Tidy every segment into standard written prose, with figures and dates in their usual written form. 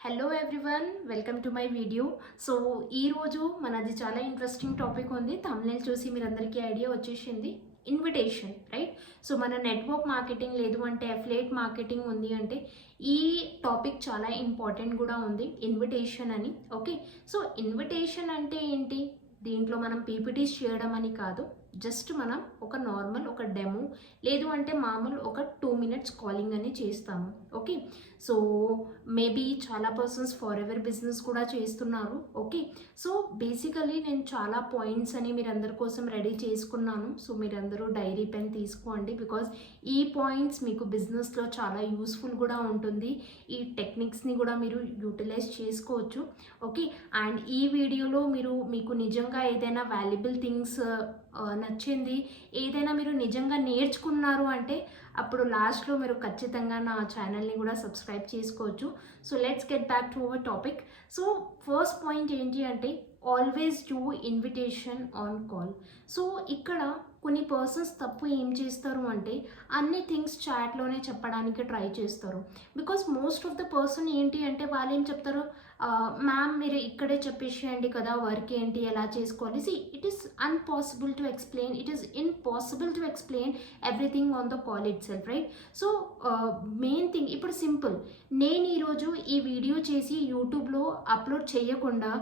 Hello everyone, welcome to my video. So ఈరోజు మనది చాలా ఇంట్రెస్టింగ్ టాపిక్ ఉంది. థంబ్నెయిల్ చూసి మీరందరికీ ఐడియా వచ్చేసింది. Invitation, right? సో మన నెట్వర్క్ మార్కెటింగ్ లేదు అంటే అఫిలియేట్ మార్కెటింగ్ ఉంది అంటే ఈ టాపిక్ చాలా ఇంపార్టెంట్ కూడా ఉంది, ఇన్విటేషన్ అని. ఓకే, సో ఇన్విటేషన్ అంటే ఏంటి? దీంట్లో మనం పీపీటీస్ చేయడం అని కాదు, జస్ట్ మనం ఒక నార్మల్ ఒక డెమో లేదు అంటే మామూలు ఒక 2 minutes కాలింగ్ అని చేస్తాము. ఓకే, సో మేబీ చాలా పర్సన్స్ ఫర్ ఎవర్ బిజినెస్ కూడా చేస్తున్నారు. ఓకే, సో బేసికలీ నేను చాలా పాయింట్స్ అని మీరందరి కోసం రెడీ చేసుకున్నాను. సో మీరందరూ డైరీ పెన్ తీసుకోండి, బికాజ్ ఈ పాయింట్స్ మీకు బిజినెస్లో చాలా యూస్ఫుల్ కూడా ఉంటుంది. ఈ టెక్నిక్స్ని కూడా మీరు యూటిలైజ్ చేసుకోవచ్చు. ఓకే, అండ్ ఈ వీడియోలో మీకు నిజంగా ఏదైనా వాల్యుబుల్ థింగ్స్ నచ్చింది, ఏదైనా మీరు నిజంగా నేర్చుకున్నారు అంటే అప్పుడు లాస్ట్లో మీరు ఖచ్చితంగా నా ఛానల్ని కూడా సబ్స్క్రైబ్ చేసుకోవచ్చు. So let's get back to our topic. So first point ఏంటి అంటే always do invitation on call. So ఇక్కడ కొన్ని పర్సన్స్ తప్పు ఏం చేస్తారు అంటే అన్ని థింగ్స్ చాట్లోనే చెప్పడానికి ట్రై చేస్తారు. Because most of the person ఏంటి అంటే వాళ్ళు ఏం చెప్తారు, మ్యామ్ మీరు ఇక్కడే చెప్పేసేయండి కదా, వర్క్ ఏంటి ఎలా చేసుకోవాలి. See it is unpossible to explain, it is impossible to explain everything on the call itself, right? So main thing ఇప్పుడు సింపుల్, నేను ఈరోజు ఈ వీడియో చేసి యూట్యూబ్లో అప్లోడ్ చేయకుండా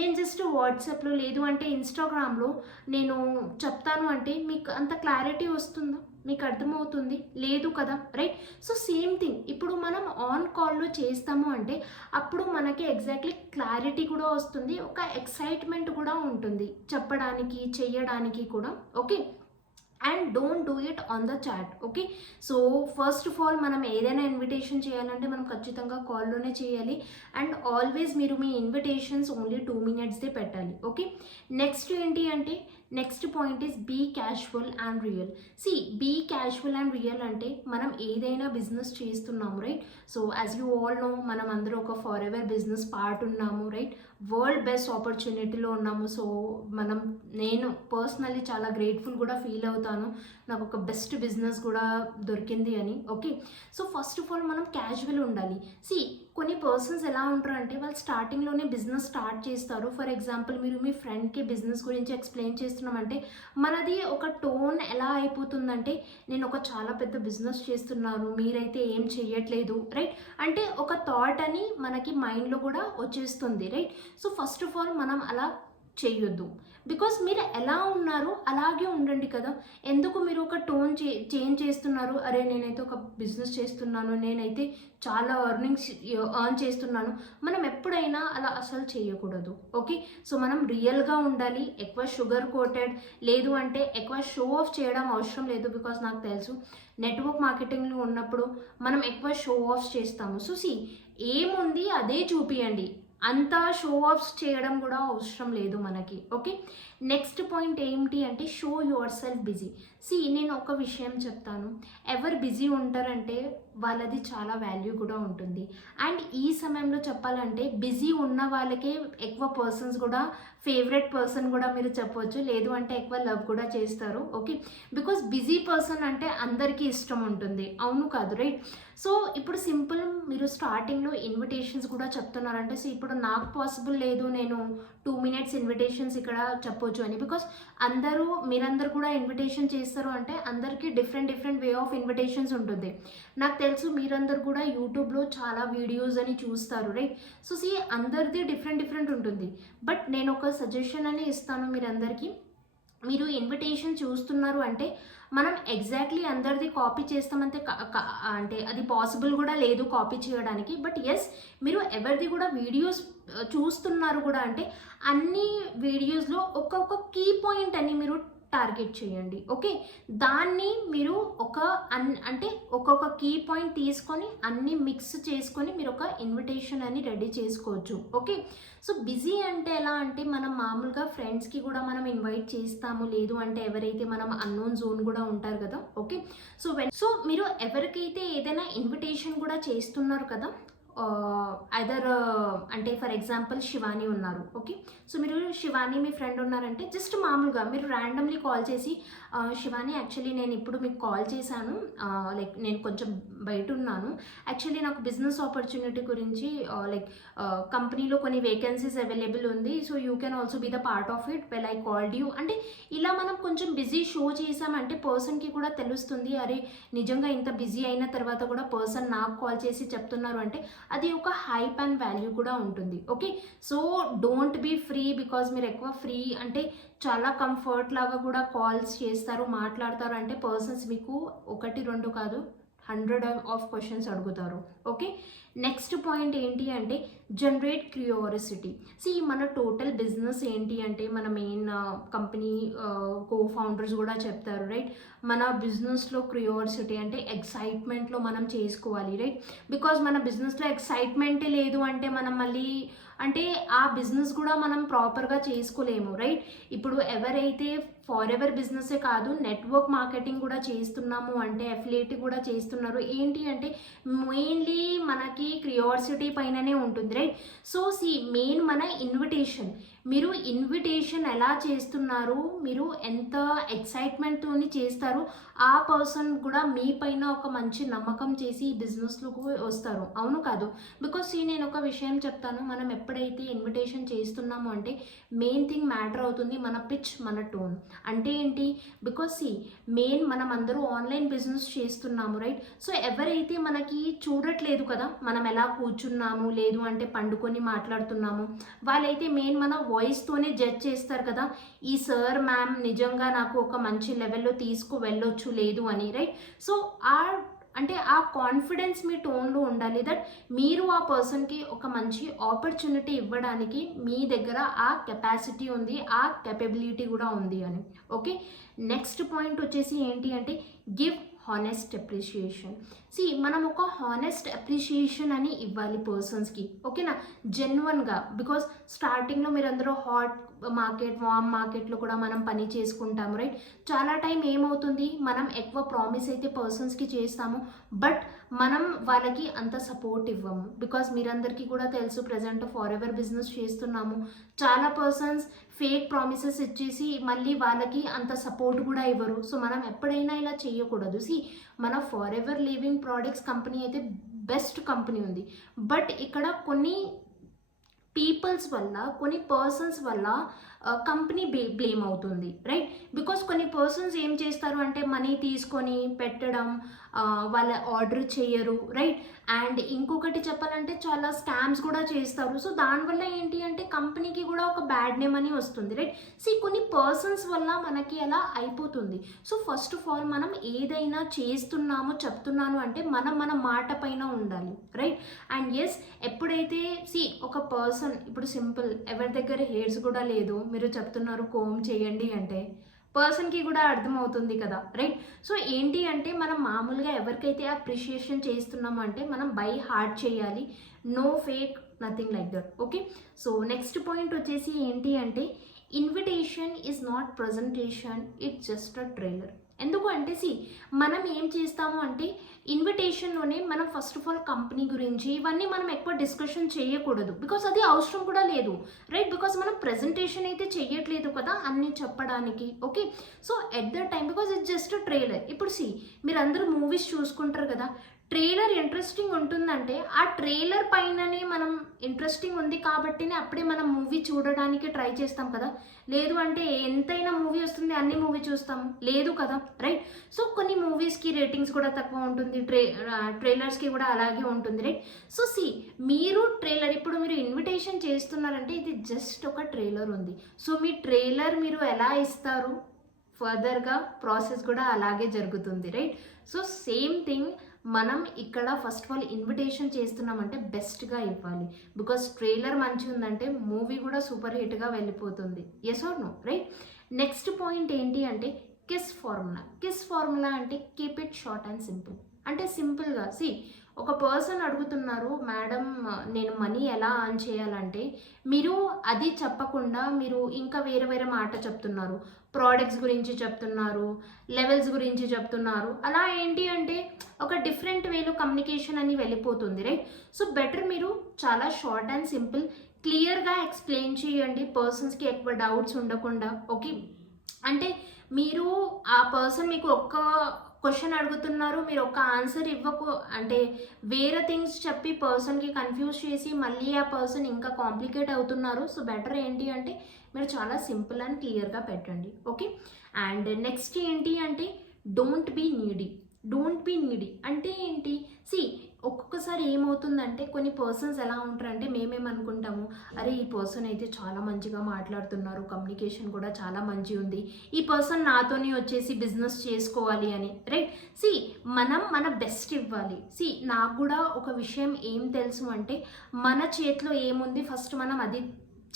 నేను జస్ట్ వాట్సాప్లో లేదు అంటే ఇన్స్టాగ్రామ్లో నేను చెప్తాను అంటే మీకు అంత క్లారిటీ వస్తుందా? మీకు అర్థమవుతుంది లేదు కదా, రైట్? సో సేమ్ థింగ్ ఇప్పుడు మనం ఆన్ కాల్లో చేస్తాము అంటే అప్పుడు మనకి ఎగ్జాక్ట్లీ క్లారిటీ కూడా వస్తుంది, ఒక ఎక్సైట్మెంట్ కూడా ఉంటుంది చెప్పడానికి చెయ్యడానికి కూడా. Okay, and don't do it on the chat. Okay, so first of all మనం ఏదైనా ఇన్విటేషన్ చేయాలంటే మనం ఖచ్చితంగా కాల్లోనే చేయాలి. అండ్ ఆల్వేస్ మీరు మీ ఇన్విటేషన్స్ ఓన్లీ 2 minutesదే పెట్టాలి. ఓకే, నెక్స్ట్ ఏంటి అంటే next point is be casual and real. See be casual and real అంటే మనం ఏదైనా బిజినెస్ చేస్తున్నాము, right? So as you all know మనం అందరూ ఒక ఫర్ ఎవర్ బిజినెస్ పార్ట్ ఉన్నాము, రైట్? వరల్డ్ బెస్ట్ ఆపర్చునిటీలో ఉన్నాము. సో నేను పర్సనల్లీ చాలా గ్రేట్ఫుల్ కూడా ఫీల్ అవుతాను, నాకు ఒక బెస్ట్ బిజినెస్ కూడా దొరికింది అని. Okay, so first of all మనం క్యాజువల్ ఉండాలి. సి కొన్ని పర్సన్స్ ఎలా ఉంటారు అంటే వాళ్ళు స్టార్టింగ్లోనే బిజినెస్ స్టార్ట్ చేస్తారు. ఫర్ ఎగ్జాంపుల్ మీరు మీ ఫ్రెండ్కి బిజినెస్ గురించి ఎక్స్ప్లెయిన్ చేస్తున్నామంటే మనది ఒక టోన్ ఎలా అయిపోతుందంటే నేను ఒక చాలా పెద్ద బిజినెస్ చేస్తున్నాను, మీరైతే ఏం చెయ్యట్లేదు, రైట్? అంటే ఒక థాట్ అని మనకి మైండ్లో కూడా వచ్చేస్తుంది, right? So first of all మనం అలా చెయ్యొద్దు, బికాస్ మీరు ఎలా ఉన్నారు అలాగే ఉండండి కదా. ఎందుకు మీరు ఒక టోన్ చేంజ్ చేస్తున్నారు? అరే నేనైతే ఒక బిజినెస్ చేస్తున్నాను, నేనైతే చాలా ఎర్న్ చేస్తున్నాను. మనం ఎప్పుడైనా అలా అసలు చేయకూడదు. ఓకే, సో మనం రియల్గా ఉండాలి. ఎక్కువ షుగర్ కోటెడ్ లేదు అంటే ఎక్కువ షో ఆఫ్ చేయడం అవసరం లేదు. బికాస్ నాకు తెలుసు నెట్వర్క్ మార్కెటింగ్లో ఉన్నప్పుడు మనం ఎక్కువ షో ఆఫ్ చేస్తాము. సో సి ఏముంది అదే చూపియండి, అంతా షో ఆఫ్స్ చేయడం కూడా అవసరం లేదు మనకి. ఓకే, నెక్స్ట్ పాయింట్ ఏంటి అంటే show your self busy. See నేను ఒక విషయం చెప్తాను, ఎవరు బిజీ ఉంటారంటే వాళ్ళది చాలా వాల్యూ కూడా ఉంటుంది. అండ్ ఈ సమయంలో చెప్పాలంటే బిజీ ఉన్న వాళ్ళకే ఎక్కువ పర్సన్స్ కూడా ఫేవరెట్ పర్సన్ కూడా మీరు చెప్పవచ్చు, లేదు అంటే ఎక్కువ లవ్ కూడా చేస్తారు. ఓకే, బికాస్ బిజీ పర్సన్ అంటే అందరికీ ఇష్టం ఉంటుంది, అవును కాదు, రైట్? సో ఇప్పుడు సింపుల్ మీరు స్టార్టింగ్లో ఇన్విటేషన్స్ కూడా చెప్తున్నారంటే సో ఇప్పుడు నాకు పాసిబుల్ లేదు నేను 2 minutes ఇన్విటేషన్స్ ఇక్కడ చెప్పొచ్చు అని, బికాస్ మీరందరూ కూడా ఇన్విటేషన్ చేస్తారు అంటే అందరికీ డిఫరెంట్ వే ఆఫ్ ఇన్విటేషన్స్ ఉంటుంది. నాకు తెలుసు మీరందరూ కూడా యూట్యూబ్లో చాలా వీడియోస్ అని చూస్తారు, రైట్? సో సి అందరిది డిఫరెంట్ ఉంటుంది. బట్ నేను ఒక సజెషన్ అని ఇస్తాను మీరందరికీ. మీరు ఇన్విటేషన్ చూస్తున్నారు అంటే మనం ఎగ్జాక్ట్లీ అందరిది కాపీ చేస్తామంటే అంటే అది పాసిబుల్ కూడా లేదు కాపీ చేయడానికి. బట్ ఎస్ మీరు ఎవరిది కూడా వీడియోస్ చూస్తున్నారు కూడా అంటే అన్ని వీడియోస్లో ఒక్కొక్క కీ పాయింట్ అని మీరు టార్గెట్ చేయండి. ఓకే, దాన్ని మీరు అంటే ఒక్కొక్క కీ పాయింట్ తీసుకొని అన్ని మిక్స్ చేసుకొని మీరు ఒక ఇన్విటేషన్ అని రెడీ చేసుకోవచ్చు. ఓకే, సో బిజీ అంటే ఎలా అంటే మనం మామూలుగా ఫ్రెండ్స్కి కూడా మనం ఇన్వైట్ చేస్తాము, లేదు అంటే ఎవరైతే మనం అన్నోన్ జోన్ కూడా ఉంటారు కదా. ఓకే, సో మీరు ఎవరికైతే ఏదైనా ఇన్విటేషన్ కూడా చేస్తున్నారు కదా ఐదర్ అంటే ఫర్ ఎగ్జాంపుల్ శివాని ఉన్నారు, ఓకే. సో మీరు శివాని మీ ఫ్రెండ్ ఉన్నారంటే జస్ట్ మామూలుగా మీరు ర్యాండమ్లీ కాల్ చేసి శివాని యాక్చువల్లీ నేను ఇప్పుడు మీకు కాల్ చేశాను, లైక్ నేను కొంచెం బయట ఉన్నాను, యాక్చువల్లీ నాకు బిజినెస్ ఆపర్చునిటీ గురించి లైక్ కంపెనీలో కొన్ని వేకెన్సీస్ అవైలబుల్ ఉంది, so you can also be the part of it well I called you అంటే ఇలా మనం కొంచెం బిజీ షో చేసామంటే పర్సన్కి కూడా తెలుస్తుంది, అరే నిజంగా ఇంత బిజీ అయిన తర్వాత కూడా పర్సన్ నాకు కాల్ చేసి చెప్తున్నారు అంటే అది ఒక హైప్ అండ్ వాల్యూ కూడా ఉంటుంది, okay. So don't be free, because మీరు ఎక్కువ ఫ్రీ అంటే చాలా కంఫర్ట్ లాగా కూడా కాల్స్ చేస్తారు, మాట్లాడతారు అంటే పర్సన్స్ మీకు 1-2 కాదు 100 ఆఫ్ క్వశ్చన్స్ అడుగుతారు, ఓకే. నెక్స్ట్ పాయింట్ ఏంటి అంటే జనరేట్ క్యూరియాసిటీ. మన టోటల్ బిజినెస్ ఏంటి అంటే మన మెయిన్ కంపెనీ కో ఫౌండర్స్ కూడా చెప్తారు, రైట్, మన బిజినెస్లో క్యూరియాసిటీ అంటే ఎక్సైట్మెంట్లో మనం చేసుకోవాలి, రైట్. బికాజ్ మన బిజినెస్లో ఎక్సైట్మెంటే లేదు అంటే మనం మళ్ళీ అంటే ఆ బిజినెస్ కూడా మనం ప్రాపర్గా చేసుకోలేము, రైట్. ఇప్పుడు ఎవరైతే ఫార్ ఎవర్ బిజినెసే కాదు నెట్వర్క్ మార్కెటింగ్ కూడా చేస్తున్నాము అంటే అఫిలియేట్ కూడా చేస్తున్నారు, ఏంటి అంటే మెయిన్లీ మనకి క్యూరియాసిటీ పైననే ఉంటుంది, రైట్. సో మెయిన్ మన ఇన్విటేషన్, మీరు ఇన్విటేషన్ ఎలా చేస్తున్నారు, మీరు ఎంత ఎక్సైట్మెంట్తో చేస్తారు, ఆ పర్సన్ కూడా మీ పైన ఒక మంచి నమ్మకం చేసి ఈ బిజినెస్లోకి వస్తారు, అవును కాదు. బికాస్ నేను ఒక విషయం చెప్తాను, మనం ఎప్పుడైతే ఇన్విటేషన్ చేస్తున్నామో అంటే మెయిన్ థింగ్ మ్యాటర్ అవుతుంది మన పిచ్, మన టోన్. అంటే ఏంటి, బికాస్ మెయిన్ మనం అందరూ ఆన్లైన్ బిజినెస్ చేస్తున్నాము, రైట్. సో ఎవరైతే మనకి చూడట్లేదు కదా, మనం ఎలా కూర్చున్నాము లేదు అంటే పండుకొని మాట్లాడుతున్నాము, వాళ్ళైతే మెయిన్ మన వాయిస్తోనే జడ్జ్ చేస్తారు కదా, ఈ సార్ మ్యామ్ నిజంగా నాకు ఒక మంచి లెవెల్లో తీసుకు వెళ్ళొచ్చు లేదు అని, రైట్. సో అంటే ఆ కాన్ఫిడెన్స్ మీ టోన్లో ఉండాలి, దట్ మీరు ఆ పర్సన్కి ఒక మంచి ఆపర్చునిటీ ఇవ్వడానికి మీ దగ్గర ఆ కెపాసిటీ ఉంది, ఆ కెపబిలిటీ కూడా ఉంది అని, ఓకే. నెక్స్ట్ పాయింట్ వచ్చేసి ఏంటి అంటే గివ్ హానెస్ట్ అప్రిషియేషన్. మనం ఒక హానెస్ట్ అప్రిషియేషన్ అని ఇవ్వాలి పర్సన్స్కి, ఓకేనా, జెన్యున్గా. బికాస్ స్టార్టింగ్లో మీరు అందరూ హాట్ మార్కెట్ వామ్ మార్కెట్లో కూడా మనం పని చేసుకుంటాము, రైట్. చాలా టైం ఏమవుతుంది, మనం ఎక్కువ ప్రామిస్ అయితే పర్సన్స్కి చేస్తాము, బట్ మనం వాళ్ళకి అంత సపోర్ట్ ఇవ్వము. బికాస్ మీరందరికీ కూడా తెలుసు ప్రజెంట్ ఫార్ ఎవర్ బిజినెస్ చేస్తున్నాము, చాలా పర్సన్స్ ఫేక్ ప్రామిసెస్ ఇచ్చేసి మళ్ళీ వాళ్ళకి అంత సపోర్ట్ కూడా ఇవ్వరు. సో మనం ఎప్పుడైనా ఇలా చేయకూడదు. మన for ever living products company అయితే బెస్ట్ కంపెనీ ఉంది, బట్ ఇక్కడ కొన్ని పీపుల్స్ వల్ల కొన్ని పర్సన్స్ వల్ల కంపెనీ బ్లేమ్ అవుతుంది, రైట్. బికాస్ కొన్ని పర్సన్స్ ఏం చేస్తారు అంటే మనీ తీసుకొని పెట్టడం, వాళ్ళ ఆర్డర్ చేయరు, రైట్. అండ్ ఇంకొకటి చెప్పాలంటే చాలా స్కామ్స్ కూడా చేస్తారు. సో దానివల్ల ఏంటి అంటే కంపెనీకి కూడా ఒక బ్యాడ్ నేమ్ అని వస్తుంది, రైట్. కొన్ని పర్సన్స్ వల్ల మనకి అలా అయిపోతుంది. సో ఫస్ట్ ఆఫ్ ఆల్ మనం ఏదైనా చేస్తున్నామో చెప్తున్నాను అంటే మన మాట పైన ఉండాలి, రైట్. అండ్ ఎస్, ఎప్పుడైతే ఒక పర్సన్ ఇప్పుడు సింపుల్ ఎవరి దగ్గర హెయిర్స్ కూడా లేదు, మీరు చెప్తున్నారు కోమ్ చేయండి అంటే పర్సన్కి కూడా అర్థమవుతుంది కదా, రైట్. సో ఏంటి అంటే మనం మామూలుగా ఎవరికైతే అప్రిషియేషన్ చేస్తున్నామో అంటే మనం బై హార్ట్ చేయాలి, no fake, nothing like that, okay. So next point వచ్చేసి ఏంటి అంటే invitation is not presentation, it's just a trailer. ఎందుకు అంటే మనం ఏం చేస్తాము అంటే ఇన్విటేషన్లోనే మనం ఫస్ట్ ఆఫ్ ఆల్ కంపెనీ గురించి ఇవన్నీ మనం ఎక్కువ డిస్కషన్ చేయకూడదు, బికాస్ అది అవసరం కూడా లేదు, రైట్. బికాస్ మనం ప్రజెంటేషన్ అయితే చెయ్యట్లేదు కదా అన్నీ చెప్పడానికి, okay. So at the time because it's just trailer. ఇప్పుడు మీరు అందరూ మూవీస్ చూసుకుంటారు కదా, ట్రైలర్ ఇంట్రెస్టింగ్ ఉంటుందంటే ఆ ట్రైలర్ పైననే మనం ఇంట్రెస్టింగ్ ఉంది కాబట్టినే అప్పుడే మనం మూవీ చూడడానికి ట్రై చేస్తాం కదా, లేదు అంటే ఎంతైనా మూవీ వస్తుంది అన్ని మూవీ చూస్తాం, లేదు కదా, రైట్. సో కొన్ని మూవీస్కి రేటింగ్స్ కూడా తక్కువ ఉంటుంది, ట్రైలర్స్కి కూడా అలాగే ఉంటుంది, రైట్. సో మీరు ట్రైలర్ ఇప్పుడు మీరు ఇన్విటేషన్ చేస్తున్నారంటే ఇది జస్ట్ ఒక ట్రైలర్ ఉంది. సో మీ ట్రైలర్ మీరు ఎలా ఇస్తారు, ఫర్దర్గా ప్రాసెస్ కూడా అలాగే జరుగుతుంది, రైట్. సో సేమ్ థింగ్ మనం ఇక్కడ ఫస్ట్ ఆఫ్ ఆల్ ఇన్విటేషన్ చేస్తున్నామంటే బెస్ట్గా ఇవ్వాలి, బికాస్ ట్రైలర్ మంచిగా ఉందంటే మూవీ కూడా సూపర్ హిట్గా వెళ్ళిపోతుంది, yes or no, right. Next point ఏంటి అంటే కిస్ ఫార్ములా. కిస్ ఫార్ములా అంటే keep it short and simple. అంటే సింపుల్గా ఒక పర్సన్ అడుగుతున్నారు, మేడం నేను మనీ ఎలా ఎర్న్ చేయాలంటే, మీరు అది చెప్పకుండా మీరు ఇంకా వేరే వేరే మాట చెప్తున్నారు. ప్రోడక్ట్స్ గురించి చెప్తున్నారు, లెవెల్స్ గురించి చెప్తున్నారు. అలా ఏంటి అంటే ఒక డిఫరెంట్ వేలో కమ్యూనికేషన్ అని వెళ్ళిపోతుంది, రైట్? సో బెటర్ మీరు చాలా షార్ట్ అండ్ సింపుల్ క్లియర్గా ఎక్స్ప్లెయిన్ చేయండి, పర్సన్స్కి ఎక్కువ డౌట్స్ ఉండకుండా. ఓకే, అంటే మీరు ఆ పర్సన్ మీకు ఒక్క క్వశ్చన్ అడుగుతున్నారు, మీరు ఒక ఆన్సర్ ఇవ్వకు అంటే వేరే థింగ్స్ చెప్పి పర్సన్కి కన్ఫ్యూజ్ చేసి మళ్ళీ ఆ పర్సన్ ఇంకా కాంప్లికేట్ అవుతున్నారు. సో బెటర్ ఏంటి అంటే మీరు చాలా సింపుల్ అండ్ క్లియర్గా పెట్టండి. ఓకే, అండ్ నెక్స్ట్ ఏంటి అంటే don't be needy. Don't be needy అంటే ఏంటి? సి ఒక్కొక్కసారి ఏమవుతుందంటే కొన్ని పర్సన్స్ ఎలా ఉంటారంటే మేమేమనుకుంటాము, అరే ఈ పర్సన్ అయితే చాలా మంచిగా మాట్లాడుతున్నారు, కమ్యూనికేషన్ కూడా చాలా మంచిగా ఉంది, ఈ పర్సన్ నాతోనే వచ్చేసి బిజినెస్ చేసుకోవాలి అని, రైట్? సి మనం మన బెస్ట్ ఇవ్వాలి. సి నాకు కూడా ఒక విషయం ఏం తెలుసు అంటే మన చేతిలో ఏముంది ఫస్ట్ మనం అది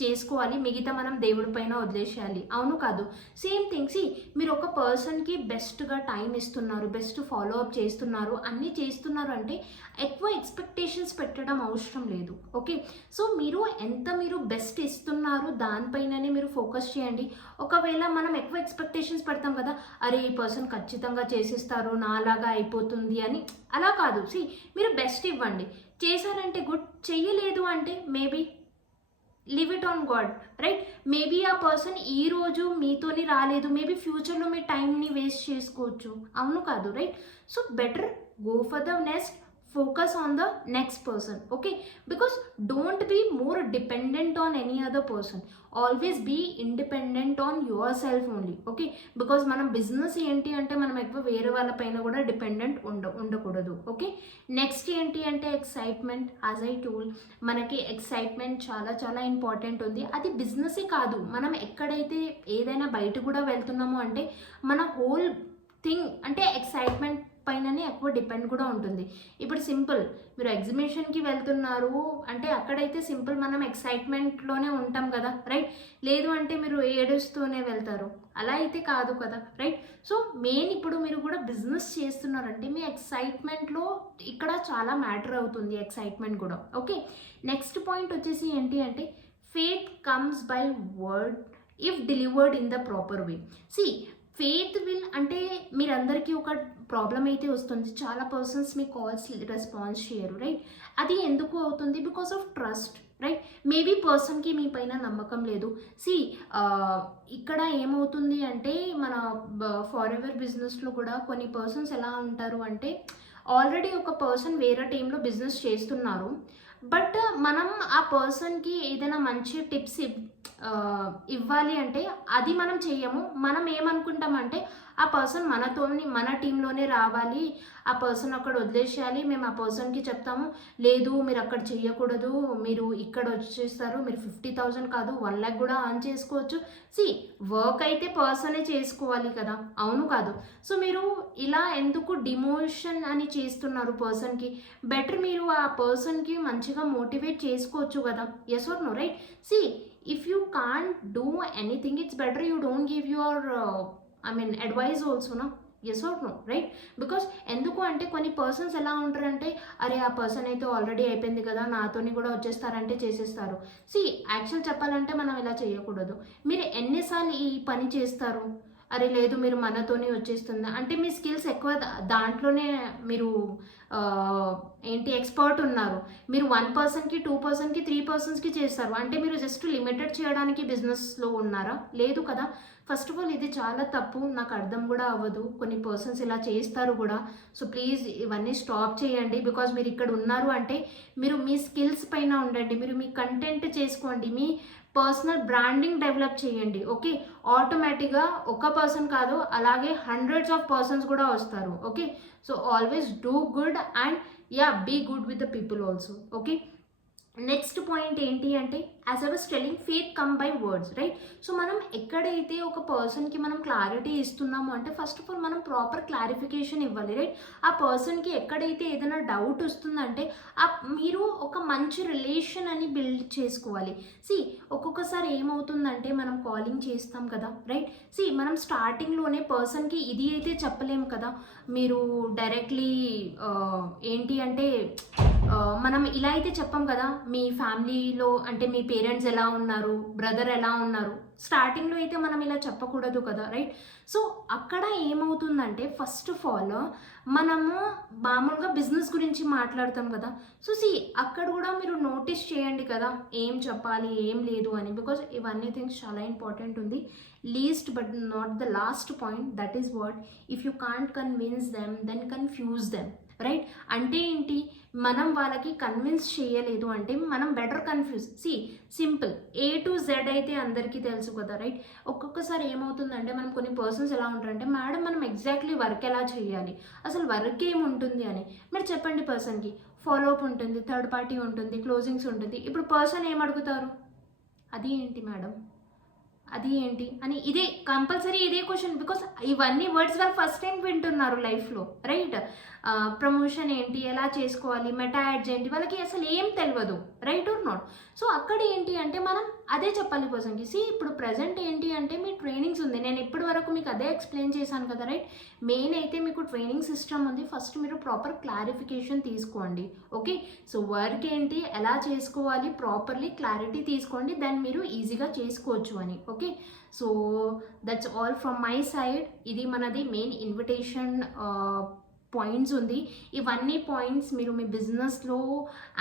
చేసుకోవాలి, మిగతా మనం దేవుడి పైన వదిలేసేయాలి. అవును కాదు? Same thing. సి మీరు ఒక పర్సన్కి బెస్ట్గా టైం ఇస్తున్నారు, బెస్ట్ ఫాలో అప్ చేస్తున్నారు, అన్నీ చేస్తున్నారు అంటే ఎక్కువ ఎక్స్పెక్టేషన్స్ పెట్టడం అవసరం లేదు. ఓకే, సో మీరు బెస్ట్ ఇస్తున్నారు దానిపైననే మీరు ఫోకస్ చేయండి. ఒకవేళ మనం ఎక్కువ ఎక్స్పెక్టేషన్స్ పెడతాం కదా, అరే ఈ పర్సన్ ఖచ్చితంగా చేసిస్తారు, నాలాగా అయిపోతుంది అని, అలా కాదు. సి మీరు బెస్ట్ ఇవ్వండి, చేశారంటే గుడ్, చెయ్యలేదు అంటే maybe live it on God, right? Maybe ఆ పర్సన్ ఈరోజు మీతోని రాలేదు, మేబీ ఫ్యూచర్లో మీ టైంని వేస్ట్ చేసుకోవచ్చు. అవును కాదు, right? So better go for the next, focus on the next person. Okay, because don't be more dependent on any other person, always be independent on yourself only. Okay, because మనం business ఏంటి అంటే మనం ఎక్కువ వేరే వాళ్ళ పైన కూడా dependent ఉండకూడదు. ఓకే, నెక్స్ట్ ఏంటి అంటే ఎక్సైట్మెంట్. యాజ్ ఐ టోల్డ్, మనకి ఎక్సైట్మెంట్ చాలా చాలా ఇంపార్టెంట్ ఉంది. అది బిజినెసే కాదు, మనం ఎక్కడైతే ఏదైనా బయట కూడా వెళ్తున్నామో అంటే మన హోల్ థింగ్ అంటే ఎక్సైట్మెంట్ పైననే ఎక్కువ డిపెండ్ కూడా ఉంటుంది. ఇప్పుడు సింపుల్, మీరు ఎగ్జిబిషన్కి వెళ్తున్నారు అంటే అక్కడైతే సింపుల్ మనం ఎక్సైట్మెంట్లోనే ఉంటాం కదా, రైట్? లేదు అంటే మీరు ఏడుస్తూనే వెళ్తారు, అలా అయితే కాదు కదా, రైట్? సో మెయిన్ ఇప్పుడు మీరు కూడా బిజినెస్ చేస్తున్నారంటే మీ ఎక్సైట్మెంట్లో ఇక్కడ చాలా మ్యాటర్ అవుతుంది, ఎక్సైట్మెంట్ కూడా. ఓకే, నెక్స్ట్ పాయింట్ వచ్చేసి ఏంటి అంటే faith comes by word if delivered in the proper way. See faith will అంటే మీరందరికీ ఒక ప్రాబ్లం అయితే వస్తుంది, చాలా పర్సన్స్ మీ కాల్స్ రెస్పాన్స్ చేయరు, రైట్? అది ఎందుకు అవుతుంది? Because of trust, right? Maybe పర్సన్కి మీ పైన నమ్మకం లేదు. సి ఇక్కడ ఏమవుతుంది అంటే మన ఫారెవర్ బిజినెస్లో కూడా కొన్ని పర్సన్స్ ఎలా ఉంటారు అంటే ఆల్రెడీ ఒక పర్సన్ వేరే టీంలో బిజినెస్ చేస్తున్నారు, బట్ మనం ఆ పర్సన్కి ఏదైనా మంచి టిప్స్ ఇవ్వాలి అంటే అది మనం చెయ్యము. మనం ఏమనుకుంటామంటే ఆ పర్సన్ మన టీంలోనే రావాలి, ఆ పర్సన్ అక్కడ వదిలేసేయాలి. మేము ఆ పర్సన్కి చెప్తాము, లేదు మీరు అక్కడ చెయ్యకూడదు, మీరు ఇక్కడ వచ్చేస్తారు, మీరు 50,000 కాదు 1 lakh కూడా ఆన్ చేసుకోవచ్చు. సి వర్క్ అయితే పర్సనే చేసుకోవాలి కదా, అవును కాదు? సో మీరు ఇలా ఎందుకు డిమోషన్ అని చేస్తున్నారు పర్సన్కి? బెటర్ మీరు ఆ పర్సన్కి మంచిగా మోటివేట్ చేసుకోవచ్చు కదా, yes or no, right? See if you can't do anything, it's better you don't give your advice also, no? Yes or no, right? Because ఎందుకు అంటే కొన్ని పర్సన్స్ ఎలా ఉంటారంటే అరే ఆ పర్సన్ అయితే ఆల్రెడీ అయిపోయింది కదా, నాతోని కూడా వచ్చేస్తారంటే చేసేస్తారు. సి యాక్చువల్ చెప్పాలంటే మనం ఇలా చేయకూడదు. మీరు ఎన్నిసార్లు ఈ పని చేస్తారు? అరే లేదు మీరు మనతోనే వచ్చేస్తుంది అంటే మీ స్కిల్స్ ఎక్కువ దాంట్లోనే మీరు ఏంటి ఎక్స్పర్ట్ ఉన్నారు. మీరు 1 పర్సన్కి 2 పర్సన్కి 3 పర్సన్స్కి చేస్తారు అంటే మీరు జస్ట్ లిమిటెడ్ చేయడానికి బిజినెస్లో ఉన్నారా? లేదు కదా. ఫస్ట్ ఆఫ్ ఆల్ ఇది చాలా తప్పు, నాకు అర్థం కూడా అవ్వదు, కొన్ని పర్సన్స్ ఇలా చేస్తారు కూడా. సో ప్లీజ్ ఇవన్నీ స్టాప్ చేయండి. బికాజ్ మీరు ఇక్కడ ఉన్నారు అంటే మీరు మీ స్కిల్స్ పైన ఉండండి, మీరు మీ కంటెంట్ చేసుకోండి, మీ పర్సనల్ బ్రాండింగ్ డెవలప్ చేయండి. ఓకే, ఆటోమేటిక్గా ఒక పర్సన్ కాదు అలాగే హండ్రెడ్స్ ఆఫ్ పర్సన్స్ కూడా వస్తారు. Okay, so always do good and be good with the people also. Okay, next point ఏంటి అంటే, as I was telling, faith come by words, right? So మనం ఎక్కడైతే ఒక పర్సన్కి మనం క్లారిటీ ఇస్తున్నామో అంటే ఫస్ట్ ఆఫ్ ఆల్ మనం ప్రాపర్ క్లారిఫికేషన్ ఇవ్వాలి, రైట్? ఆ పర్సన్కి ఎక్కడైతే ఏదైనా డౌట్ వస్తుందంటే మీరు ఒక మంచి రిలేషన్ అని బిల్డ్ చేసుకోవాలి. ఒక్కొక్కసారి ఏమవుతుందంటే మనం కాలింగ్ చేస్తాం కదా, రైట్? మనం స్టార్టింగ్లోనే పర్సన్కి ఇది అయితే చెప్పలేము కదా, మీరు డైరెక్ట్లీ ఏంటి అంటే మనం ఇలా అయితే చెప్పాం కదా, మీ ఫ్యామిలీలో అంటే మీ పేరెంట్స్ ఎలా ఉన్నారు, బ్రదర్ ఎలా ఉన్నారు, స్టార్టింగ్లో అయితే మనం ఇలా చెప్పకూడదు కదా, రైట్? సో అక్కడ ఏమవుతుందంటే ఫస్ట్ ఆఫ్ ఆల్ మనము మామూలుగా బిజినెస్ గురించి మాట్లాడతాం కదా. సో అక్కడ కూడా మీరు నోటీస్ చేయండి కదా, ఏం చెప్పాలి ఏం లేదు అని, బికాజ్ ఇవన్నీ థింగ్స్ చాలా ఇంపార్టెంట్ ఉంది. Least but not the last point, that is what, if you can't convince them then confuse them, right? అంటే ఏంటి, మనం వాళ్ళకి కన్విన్స్ చేయలేదు అంటే మనం better confuse. Simple, A to Z అయితే అందరికీ తెలుసు కదా, రైట్? ఒక్కొక్కసారి ఏమవుతుందంటే మనం కొన్ని పర్సన్స్ ఎలా ఉంటారంటే, మేడం మనం ఎగ్జాక్ట్లీ వర్క్ ఎలా చేయాలి, అసలు వర్క్ ఏముంటుంది అని మీరు చెప్పండి. పర్సన్కి ఫాలోఅప్ ఉంటుంది, థర్డ్ పార్టీ ఉంటుంది, క్లోజింగ్స్ ఉంటుంది. ఇప్పుడు పర్సన్ ఏమడుగుతారు, అది ఏంటి మేడం, అది ఏంటి అని, ఇదే కంపల్సరీ ఇదే క్వశ్చన్, బికాస్ ఇవన్నీ వర్డ్స్ వాళ్ళు ఫస్ట్ టైం వింటున్నారు లైఫ్లో, రైట్? ప్రమోషన్ ఏంటి, ఎలా చేసుకోవాలి, మెటా యాడ్స్ ఏంటి, వాళ్ళకి అసలు ఏం తెలియదు, రైట్ ఆర్ నాట్? సో అక్కడ ఏంటి అంటే మనం అదే చెప్పాలి పర్సన్కి. ఇప్పుడు ప్రజెంట్ ఏంటి అంటే మీ ట్రైనింగ్స్ ఉంది, నేను ఇప్పటి వరకు మీకు అదే ఎక్స్ప్లెయిన్ చేశాను కదా, రైట్? మెయిన్ అయితే మీకు ట్రైనింగ్ సిస్టమ్ ఉంది, ఫస్ట్ మీరు ప్రాపర్ క్లారిఫికేషన్ తీసుకోండి, ఓకే? సో వర్క్ ఏంటి, ఎలా చేసుకోవాలి, ప్రాపర్లీ క్లారిటీ తీసుకోండి, దాన్ని మీరు ఈజీగా చేసుకోవచ్చు అని, okay? So that's all from my side. ఇది మనది మెయిన్ ఇన్విటేషన్ పాయింట్స్ ఉంది. ఇవన్నీ పాయింట్స్ మీరు మీ బిజినెస్లో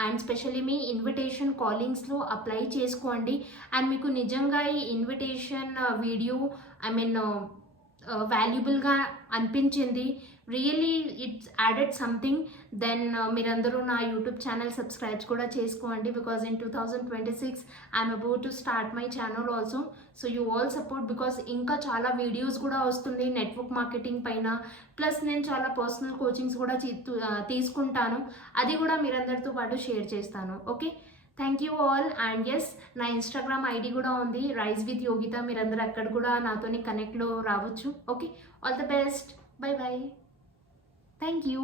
అండ్ స్పెషల్లీ మీ ఇన్విటేషన్ కాలింగ్స్లో అప్లై చేసుకోండి. అండ్ మీకు నిజంగా ఈ ఇన్విటేషన్ వీడియో వాల్యుబుల్గా అనిపించింది, really it's added something, then మీరందరూ నా యూట్యూబ్ ఛానల్ సబ్స్క్రైబ్ కూడా చేసుకోండి, because in 2026 I'm about to start my channel also. So you all support, because ఇంకా చాలా వీడియోస్ కూడా వస్తుంది నెట్వర్క్ మార్కెటింగ్ పైన, ప్లస్ నేను చాలా పర్సనల్ కోచింగ్స్ కూడా తీసుకుంటాను, అది కూడా మీరందరితో పాటు షేర్ చేస్తాను, okay? Thank you all. And yes, నా ఇన్స్టాగ్రామ్ ఐడి కూడా ఉంది, రైజ్ విత్ యోగిత, మీరందరూ అక్కడ కూడా నాతోని కనెక్ట్లో రావచ్చు, okay? All the best, by by, thank you.